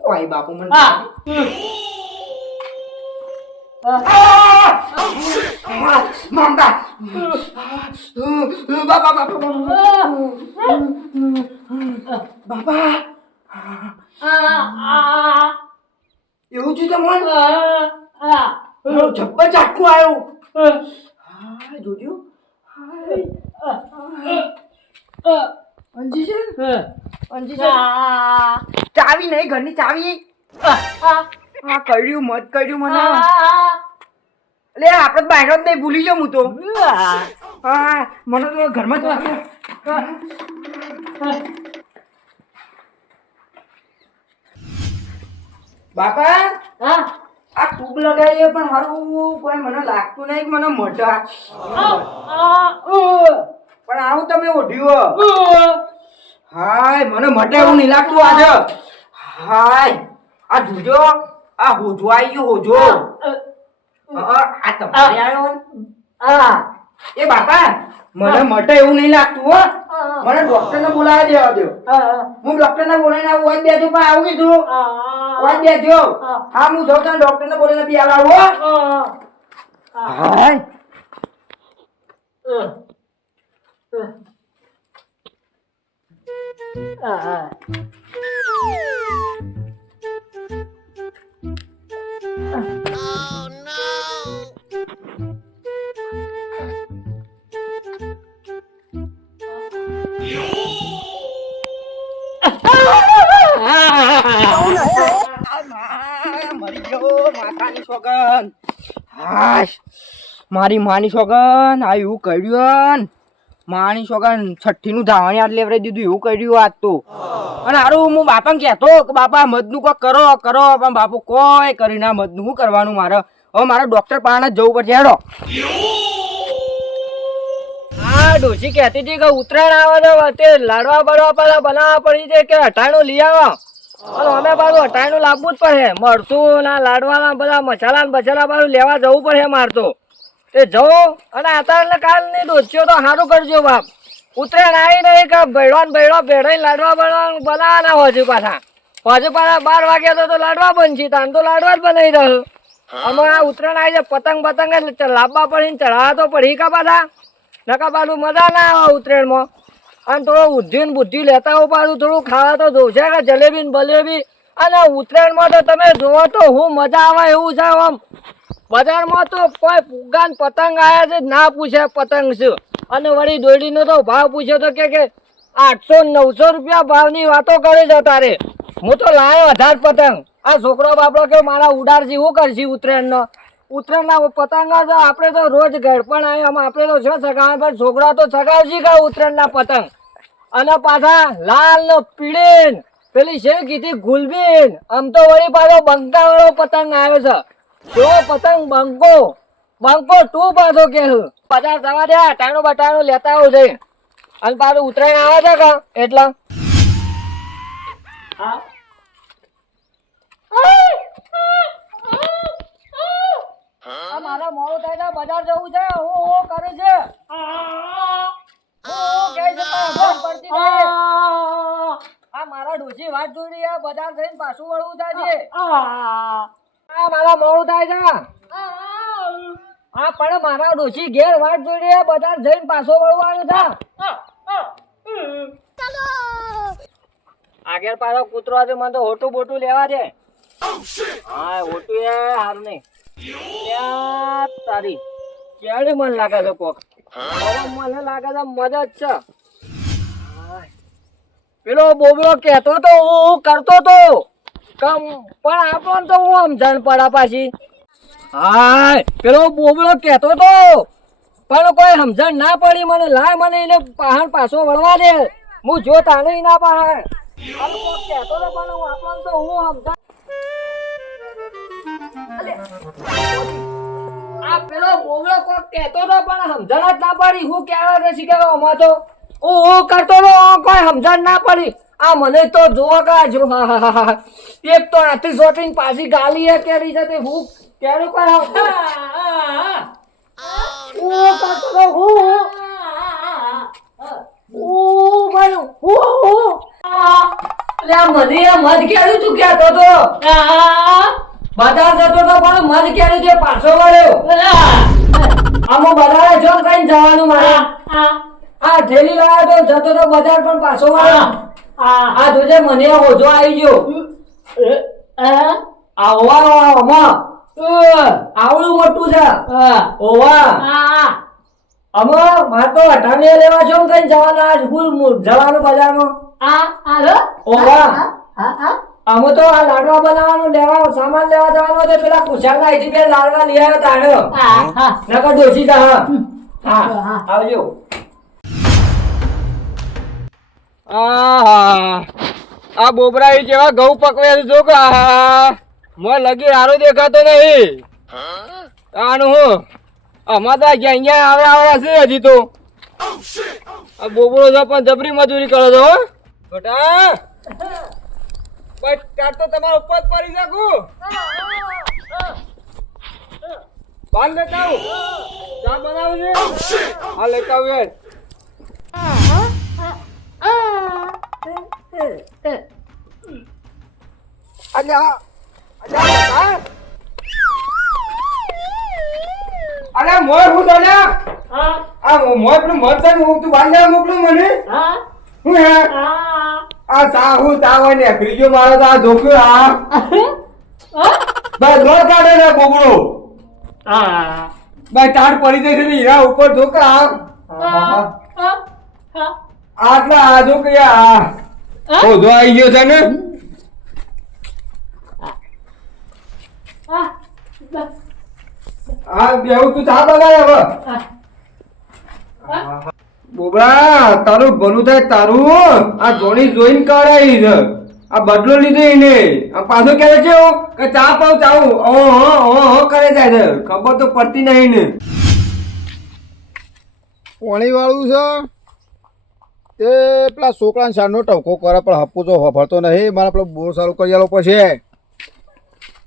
કોઈ બાપુ મને મમતા બાપા બાપા બાપા એવું છે તમને જબ્બર ચાકુ આવ્યો જોજો અંજી છે અંજી છે ચાવી નહીં ઘરની ચાવી હા કર્યું મત કર્યું મને લે આપણે બહાર જ નહીં ભૂલી જાઉં હું તો હા મને તો ઘરમાં જ બાપા હા આ ટ્યુબ લગાવીએ પણ હારું કોઈ મને લાગતું નહીં કે મને મોઢા પણ આવું તમે ઓઢ્યું હાય મને મટે એવું નહીં લાગતું આજે હાય આ જોજો આ હોજો આવી ગયો હોજો આ તમારે આવ્યો હા એ બાપા મને મટે એવું નહીં લાગતું હો મને ડોક્ટર ને બોલાવી દેવા દો હું ડોક્ટર ને બોલાવીને આવું હોય બેજો પણ આવું કીધું હોય બેજો હા હું જાઉં તને ડોક્ટર ને બોલાવીને બી આવો હાય મારી માની સોગન આ એવું કર્યું માની સોગન છઠ્ઠી નું ધાવણી આટ લેવરાઈ દીધું એવું કર્યું આજ તો અને હારું હું બાપા કહેતો કે બાપા મધનું કોઈ કરો કરો પણ બાપુ કોઈ કરી ના મધનું શું કરવાનું મારે હવે મારે ડોક્ટર પાસે જવું પડશે હેડો હા ડોશી કહેતી હતી કે ઉત્તરાયણ આવે છે તે લાડવા બડવા પેલા બનાવવા પડી છે કે અટાણું લઈ આવો અને અમે પાછું અટાણું લાવવું જ પડે મરચું ના લાડવાના બધા મસાલા ને બસાલા પાછું લેવા જવું પડે મારતો તે જવું અને અત્યારે કાલ ની ડોસીઓ તો સારું કરજો બાપ ઉત્તરાયણ આવી નહીં કે ભેડો ભેડાઈ લાડવા બનાવવાના હજુ પાછા 12 વાગ્યા તો લાડવા બનશે તાન તો લાડવા જ બનાવી રહ્યો અમે આ ઉત્તરાયણ આવી જાય પતંગ લાવવા પડી ચઢાવવા તો પડી કા પાછા નકા પાછું મજા ના આવે ઉત્તરાયણમાં અને થોડો બુદ્ધિ ને બુદ્ધિ લેતા હો પાછું થોડું ખાવા તો જોશે કે જલેબી ને બલેબી અને ઉત્તરાયણમાં તો તમે જોવો તો હું મજા આવે એવું છે આમ બજારમાં તો કોઈ ફુગ્ગા પતંગ આવ્યા છે ના પૂછે પતંગ છે અને વળી દોડીનો તો ભાવ પૂછ્યો તો કે 800-900 રૂપિયા ભાવની વાતો કરે છે તારે હું તો લાવ્યો 1000 પતંગ આ છોકરો બાપડો કે મારા ઉડાડજી શું કરશી ઉત્તરાયણના પતંગ આપણે તો રોજ ઘર પણ આવ્યા આપણે તો શું સગાવે પણ છોકરા તો સગાવશી કે ઉત્તરાયણના પતંગ અને પાછા લાલ ને પીળીન પેલી છે કીધી ગુલબીન આમ તો વળી પાછો બંકા વાળો પતંગ આવ્યો છે જો પતંગ બંકો તું પાછો કે પાછા જવા દે અટાણું બટાણું લેતા આવું છે અને પાછું ઉત્તરાયણ આવે છે કે એટલે હા મારા મોડું થાય છે બજાર જવું છે હું કરે છે આ મારા ડોશી વાત જોઈ રહી બજાર જઈને પાછું વળવું થાય છે મારા મોડું થાય છે હા પણ મારા ડોશી ઘેર વાત જોઈ રહી બજાર જઈને પાછો વળવાનું છે આગળ પાછો કૂતરો છે મને તો હોટું બોટું લેવા દે હા હોટું એ હારું નહીં તારી ક્યારે મન લાગે છે કોક મને લાગે છે મદદ છે પેલો બોબડો કેતો તો હું કરતો તો પણ આપણને તો હું સમજણ પડા પાછી હા પેલો બોબડો કેતો તો પણ કોઈ સમજણ ના પડી મને લાય મને એને પહાડ પાછો વળવા દે હું જો તાણે ના પહાડ કેતો તો પણ આપણને તો હું સમજણ આ પેલો બોબડો કોક કેતો તો પણ સમજણ જ ના પડી હું કહેવા છે શીખવા અમાર તો હું કરતો તો કોઈ સમજણ ના પડી આ મને તો જોવા કા જો એક તો આથી સોટીને પાછી ગાલી હે કેરી છે હું કેરું કોઈ હું કરતો તો મને મધ કેરું તું કહેતો તો બજાર જતો તો પણ મધ કેરું છે પાછો વળ્યો આમાં બજારે જો કઈ જવાનું મારે આ થેલી લાવ્યો તો જતો તો બજાર પણ પાછો વળ્યો આ જોજે મને હોજો આવી ગયો આવડું મોટું છે ઓવા મારે તો અઠાણી લેવા છો કઈ જવાના આજ ફૂલ જવાનું બજારમાં ઓવા અમે તો આ લાડવા બનાવવાનું લેવા સામાન લેવા જવાનું તો પેલા કુશાલ ના અહીંથી બે લાડવા લઈ આવ્યો તાણ્યો નકર ડોસી જા હા આવજો આ બોબરા જેવા ઘઉં પકવે જો કે મોય લગી હારો દેખાતો નહીં આનું હું અમાર તો અહીંયા આવે છે હજી તો આ બોબડો છે પણ જબરી મજૂરી કરો છો બેટા બસ કાટ તો તમારા ઉપર પડી જાકું બાંધ લેતા આવું ચા બનાવું છે હા લેતા આવું યાર અરે મોય હું દાદા આ મોય પણ મત હું તું બાંધા મોકલું મને હું હે આ સાહુ તાવા ને ફ્રીજો મારો તો આ ધોક્યો બસ રોડ કાઢે ને બોબડો બસ ટાટ પડી જશે ને હીરા ઉપર ધોકા આટલા આ ધોકે ઓ જો આવી ગયો છે ને આ બેહું તું ચા બગાડે હવે બોબડા તારું ભલું થાય તારું આ જોણી જોઈને કરાઈ છે આ બદલો લીધો એને આ પાછો કહે છે કે ચા પાવ ચાવું કરે જાય છે ખબર તો પડતી નહીં ને પાણી વાળું છે તે પેલા છોકરાને સાંજનો ટવકો કરે પણ હપ્પુ તો ભરતો નહીં મારે પેલો બોર સારું કરી આલો પછી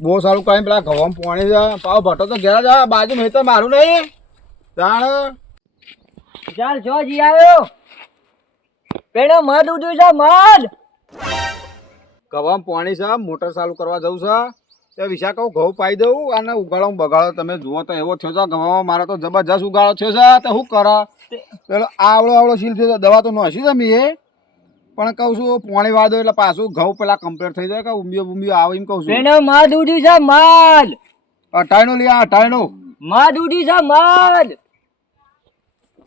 બોર સારું કરીને પેલા ઘઉં પાણી છે પાવ ભરતો તો ઘેર જા બાજુ મેં તો મારું નહીં જાણ ચાલ જો જી આવ્યો પેલો મધ ઉડ્યું છે મધ ઘઉં પાણી છે મોટર ચાલુ કરવા જવું છે તે વિશા કહું ઘઉં પાઈ દઉં અને ઉગાડો બગાડો તમે જુઓ તો એવો થયો છે ઘઉં મારો તો જબરજસ્ત ઉગાડો થયો છે તો શું કરે પેલો આવડો સીલ થયો છે દવા તો નોસી જમી એ પણ કહું છું પાણી વાળ દો એટલે પાછું ઘઉં પેલા કમ્પ્લીટ થઈ જાય કે ઉંબીઓ આવે એમ કહું છું પેલો મધ ઉડ્યું છે મધ અટાણું લઈ અટાણું મધ ઉડ્યું છે મધ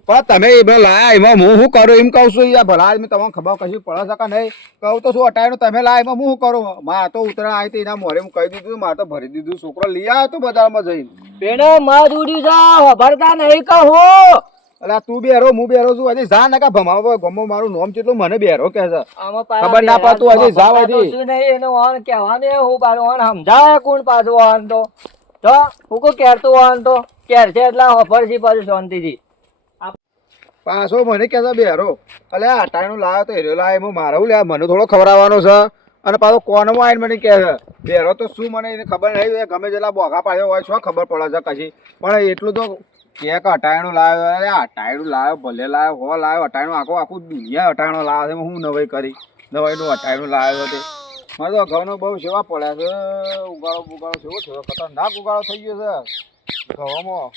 પણ તમે એમાં લાયા એમાં હું શું કરું એમ કહું છું યાર ભલા આદમી તમને ખબર કશું પડે છે કે નહીં કહું તો શું અટાણું તમે લાયા એમાં હું શું કરું મારે તો ઉતરા આવી હતી એના મોરે હું કહી દીધું મારે તો ભરી દીધું છોકરો લઈ આવ્યો તો બજારમાં જઈને પેલો મધ ઉડ્યું છે ભરતા નહીં કહું અલા તું બેરો હું બેરો છું હજી જા ના ભમાવો ગમો મારું નામ કેટલું મને બેરો કે છે ખબર ના પડતું હજી જાવ હજી નહીં એનો વાન કહેવાને હું પાછું વાન સમજાવે કોણ પાછું વાન તો હું કો કેરતું વાન તો કેર છે એટલે ફરસી પાછું શાંતિથી પાછો મને કે છે બેરો અલે આટાણું લાવ્યો તો હેરો લાવે એમાં મારું લે મને થોડો ખવડાવવાનો છે અને પાછો કોનમાં આવીને મને કહે છે બેરો તો શું મને એને ખબર નહીં ગમે જેટલા બોગા પાડ્યો હોય શું ખબર પડે છે કશી પણ એટલું તો કે અટાણું લાવ્યો અરે અટાણું લાવ્યો ભલે લાવ્યો હો લાવ્યો અટાણું આખું દુનિયા અટાણું લાવે છે હું નવાઈ કરી દવાઈનું અટાયણું લાવ્યો તે મારે તો ઘઉંનો બહુ સેવા પડ્યા છે. ઉગાડો બુગાડો કેવો થયો, ખતરનાક ઉગાડો થઈ ગયો છે ઘઉંમાં.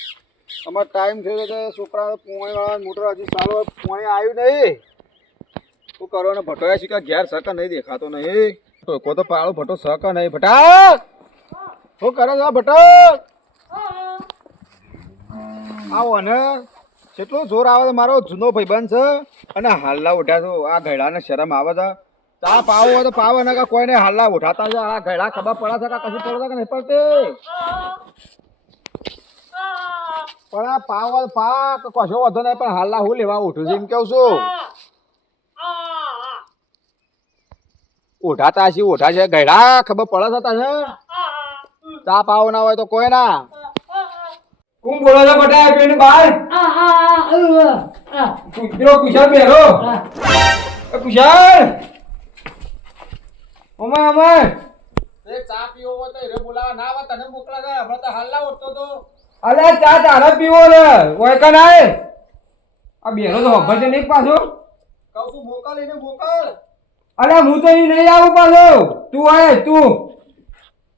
અમારે ટાઈમ થયો છે છોકરા પોણીવાળા મોટર હજી ચાલુ પોણી આવ્યું નહીં. શું કરો ને ભટોયા શીખા ઘેર સક નહીં દેખાતો નહીં. ટોકો તો પાડો ભટો સક નહીં. ભટાક શું કરે છે ભટક? આવો ને કેટલો જોર આવે છે. મારો જૂનો ભાઈબંધ છે અને હાલના ઉઠ્યા છો. આ ઘેડાને શરમ આવે છે. ચા પાવો હોય તો પાવો ને કે કોઈને હાલના ઉઠાતા છે. આ ઘેડા ખબર પડે છે કે કશું પડે કે નહીં પડતી? પણ આ પાવ પા કશો વધો નહીં, પણ હાલના હું લેવા ઉઠું છું એમ કેવું છું. ઉઠાતા છે ઉઠા છે ઘેડા ખબર પડે છે તને? ચા પાવો ના હોય તો કોઈ ના. કોણ બોલો છો બટા પેલી બાર? પેલો કુશાલ બેરો. કુશાલ ઓમાય ઓમાય ચા પીવો હોય તો રે બોલાવા ના આવે તને મોકલા છે. હમણાં તો હાલના ઉઠતો તો. અલે ચા તારે પીવો ને ઓય કા નાય આ બેરો તો ખબર છે નહીં પાછો. કહું છું મોકલ એને મોકલ. અલે હું તો અહીં નહીં આવું પાછો. તું આય તું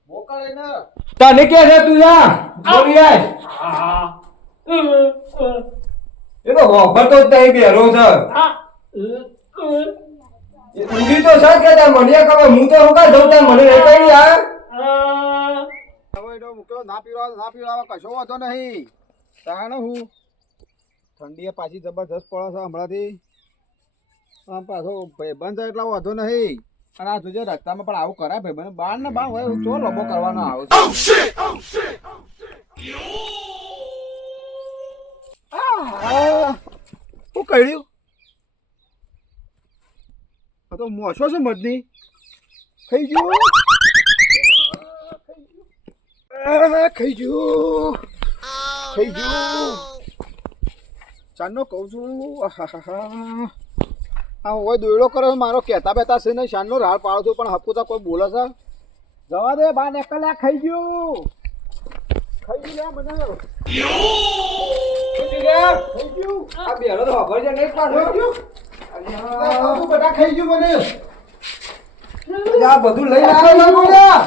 મોકલ એને. તને કે છે તું જા બોલી આય. એ તો ખબર તો તઈ બેરો છે. ઊંધી તો સાચ કે તાર મને ખબર. હું તો હું કા જઉં તાર મને નહીં કઈ યાર. હવે એનો મૂક્યો ના પીવડાવે કશો વાંધો નહીં. તાણ હું ઠંડી પાછી જબરજસ્ત પડે છે હમણાંથી. આમ પાછો ભાઈબંધ છે એટલે વાંધો નહીં. અને આ જોજે રસ્તામાં પણ આવું કરાય ભાઈબંધ. બાર ને બાર હોય ચો લોબો કરવાનો આવે છે. શું કહ્યું? આ તો મોસો છે મદની. ખાઈ ગયો ખાઈ ગયું ચાંદનો કહું છું. આ હોય દોયડો કરે મારો કહેતા બેતા છે નહીં. શાનનો રાળ પાડો છું પણ હપુતા કોઈ બોલે છે. જવા દે બા ને કલા ખાઈ ગયું મને ખાઈ ગયું. આ બેરો તો ખબર છે નહીં પાછો. બધા ખાઈ ગયું મને. આ બધું લઈને આવ્યો બોલ્યા.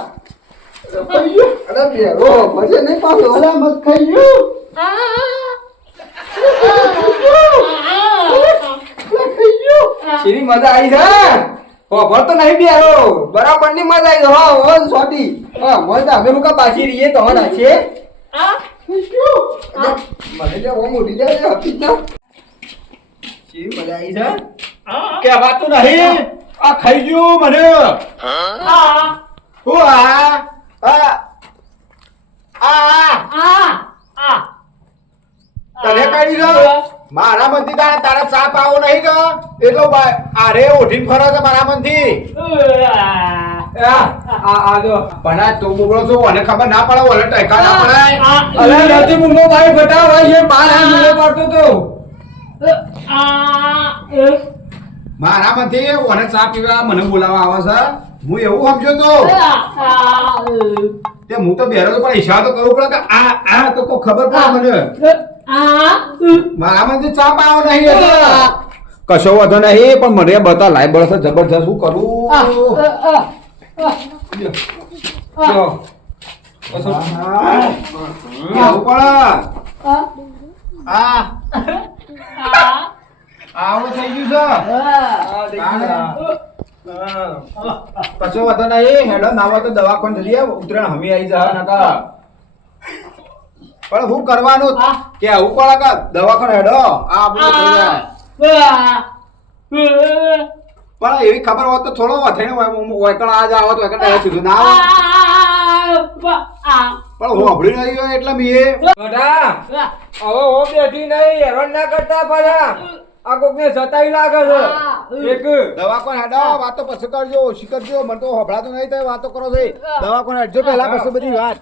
ખાઈ ગયું. અરે બેરો ખબર છે નહીં પાછો. અલા મત ખાઈ ગયું. શેની મજા આવી છે? ખબર તો નહીં બેરો. બરાબર ની મજા આવી છે. હા હો સોટી. હા મજા અમે લોકો પાછી રહીએ તો ના છે. મને જે ઓમ ઉડી જાય હતી જ. શેની મજા આવી છે? કહેવાતું નહીં. આ ખાઈ ગયું મને. હું તને કાઢી દો. મારા મનથી તારા ચા પાવો નહીં કે એટલો આરે ઓઢીને ફરે છે મારા મનથી. આ જો પણ આ તું બોલો છો અને ખબર ના પડે ઓલે ટકા ના પડે. અરે નથી મુંગો ભાઈ બટા હોય છે. બાર આ મુંગો પડતો તો મારા મનથી ઓને ચા પીવા મને બોલાવા આવે છે. હું એવું સમજો તો તે હું તો બેરો તો પણ ઈશારો તો કરવો પડે કે આ તો કોઈ ખબર પડે મને. મારા મનથી ચા પાવો નહીં એટલે કશો વાંધો નહીં. પણ મને બતા લાઈ બળશે જબરજસ્ત. શું કરું? જો આવું પડે. આવડું થઈ ગયું છે. કશો વાંધો નહીં. હેડો ના હોય તો દવાખાને જઈએ. ઉતરાણ હમી આવી જાય નકા. પણ શું કરવાનું કે આવું પડે કે દવાખાને હેડો. આ આપણું થઈ જાય. પણ એવી ખબર હોત તો થોડો અથેણ વૈકણ આજ આવો તો વૈકણ સુધી ના આવે. પણ હું અભળી નહીં હોય એટલે મેં બટા હવે હો બેઠી નહીં. હેરાન ના કરતા પાછા. આ કોકને સતાવી લાગે છે. એક દવાખાને હેડો. વાતો પછી કરજો. ઓછી કરજો. મને તો હભળાતું નહીં થાય વાતો કરો છો. દવાખાને હેડજો પહેલા પછી બધી વાત.